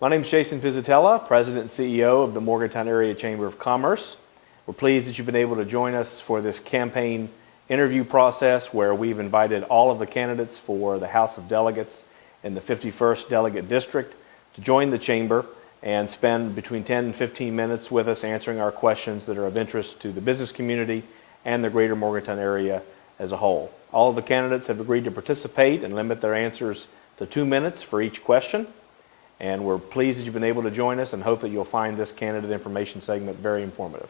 My name is Jason Pizatella, President and CEO of the Morgantown Area Chamber of Commerce. We're pleased that you've been able to join us for this campaign interview process where we've invited all of the candidates for the House of Delegates in the 51st Delegate District to join the Chamber and spend between 10 and 15 minutes with us answering our questions that are of interest to the business community and the greater Morgantown area as a whole. All of the candidates have agreed to participate and limit their answers to 2 minutes for each question. And we're pleased that you've been able to join us and hope that you'll find this candidate information segment very informative.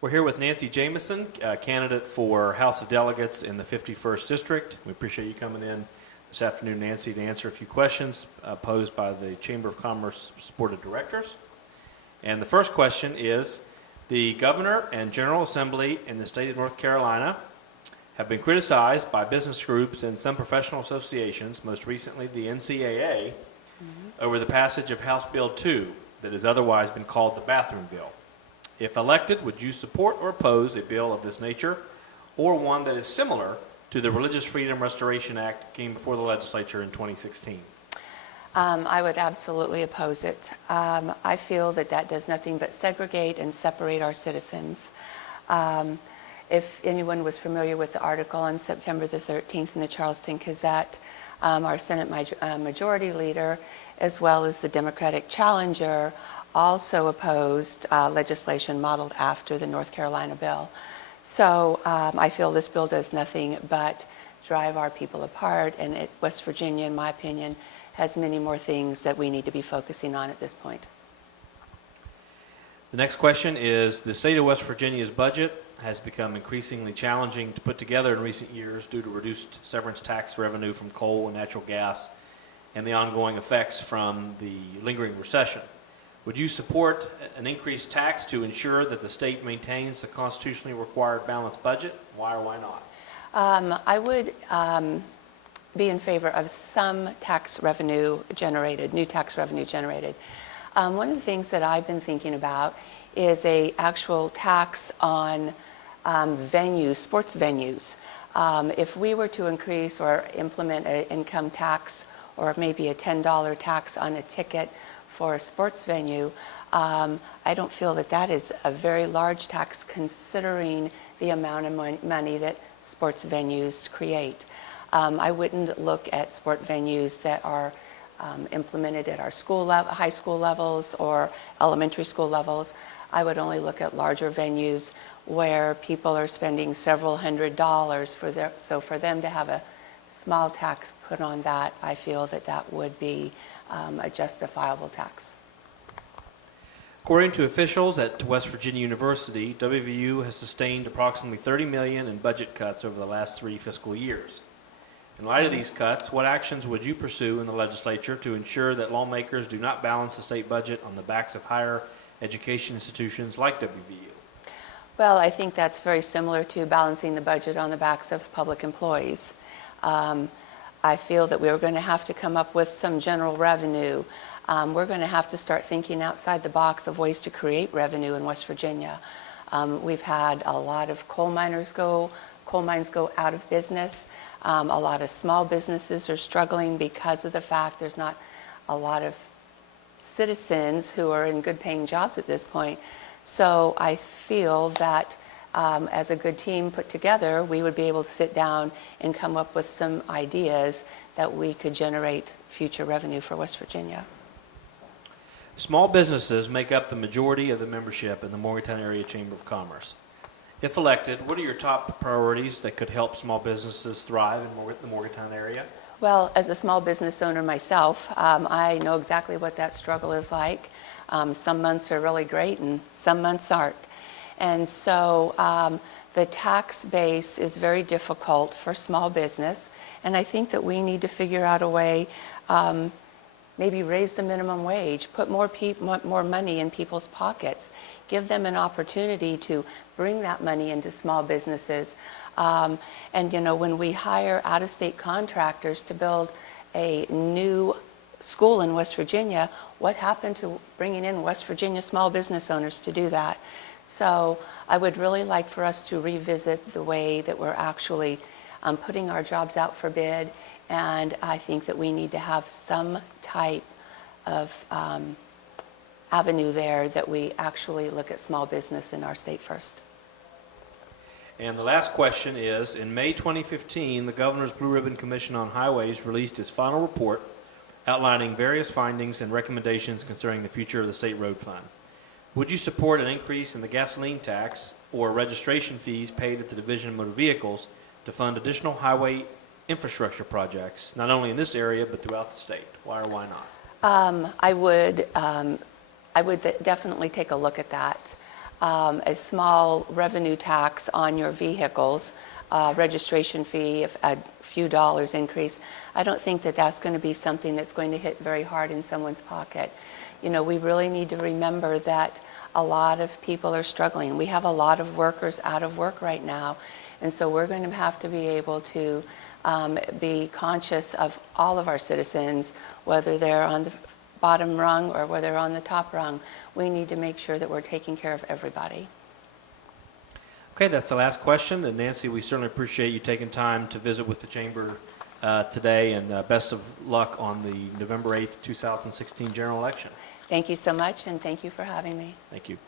We're here with Nancy Jamison, candidate for House of Delegates in the 51st District. We appreciate you coming in this afternoon, Nancy, to answer a few questions posed by the Chamber of Commerce Board of Directors. And the first question is, the Governor and General Assembly in the state of North Carolina have been criticized by business groups and some professional associations, most recently the NCAA, over the passage of House Bill 2 that has otherwise been called the bathroom bill. If elected, would you support or oppose a bill of this nature, or one that is similar to the Religious Freedom Restoration Act that came before the legislature in 2016? I would absolutely oppose it. I feel that that does nothing but segregate and separate our citizens. If anyone was familiar with the article on September the 13th in the Charleston Gazette, our Senate Majority Leader, as well as the Democratic challenger, also opposed legislation modeled after the North Carolina bill. So I feel this bill does nothing but drive our people apart, and West Virginia, in my opinion, has many more things that we need to be focusing on at this point. The next question is, the state of West Virginia's budget has become increasingly challenging to put together in recent years due to reduced severance tax revenue from coal and natural gas and the ongoing effects from the lingering recession. Would you support an increased tax to ensure that the state maintains the constitutionally required balanced budget? Why or why not? I would be in favor of some tax revenue generated, new tax revenue generated. One of the things that I've been thinking about is a actual tax on venues, sports venues. If we were to increase or implement an income tax or maybe a $10 tax on a ticket for a sports venue, I don't feel that that is a very large tax considering the amount of money that sports venues create. I wouldn't look at sport venues that are implemented at our high school levels or elementary school levels. I would only look at larger venues where people are spending several $100s so for them to have a small tax put on that, I feel that that would be a justifiable tax. According to officials at West Virginia University, WVU has sustained approximately $30 million in budget cuts over the last 3 fiscal years. In light of these cuts, what actions would you pursue in the legislature to ensure that lawmakers do not balance the state budget on the backs of higher education institutions like WVU? Well, I think that's very similar to balancing the budget on the backs of public employees. I feel that we're going to have to come up with some general revenue. We're going to have to start thinking outside the box of ways to create revenue in West Virginia. We've had a lot of coal mines go out of business. A lot of small businesses are struggling because of the fact there's not a lot of citizens who are in good paying jobs at this point. So I feel that as a good team put together, we would be able to sit down and come up with some ideas that we could generate future revenue for West Virginia. Small businesses make up the majority of the membership in the Morgantown Area Chamber of Commerce. If elected, what are your top priorities that could help small businesses thrive in the Morgantown area? Well, as a small business owner myself, I know exactly what that struggle is like. Some months are really great and some months aren't. And so the tax base is very difficult for small business. And I think that we need to figure out a way, maybe raise the minimum wage, put more money in people's pockets, give them an opportunity to bring that money into small businesses. And you know, when we hire out-of-state contractors to build a new school in West Virginia, what happened to bringing in West Virginia small business owners to do that? So I would really like for us to revisit the way that we're actually putting our jobs out for bid, and I think that we need to have some type type of avenue there that we actually look at small business in our state first. And the last question is, in May 2015, the Governor's Blue Ribbon Commission on Highways released its final report outlining various findings and recommendations concerning the future of the State Road Fund. Would you support an increase in the gasoline tax or registration fees paid at the Division of Motor Vehicles to fund additional highway infrastructure projects, not only in this area, but throughout the state? Why or why not? I would definitely take a look at that. A small revenue tax on your vehicles, registration fee, if a few dollars increase, I don't think that that's going to be something that's going to hit very hard in someone's pocket. You know, we really need to remember that a lot of people are struggling. We have a lot of workers out of work right now, and so we're going to have to be able to be conscious of all of our citizens, whether they're on the bottom rung or whether they're on the top rung. We need to make sure that we're taking care of everybody. Okay, that's the last question. And Nancy, we certainly appreciate you taking time to visit with the Chamber today, and best of luck on the November 8th, 2016 general election. Thank you so much, and thank you for having me. Thank you.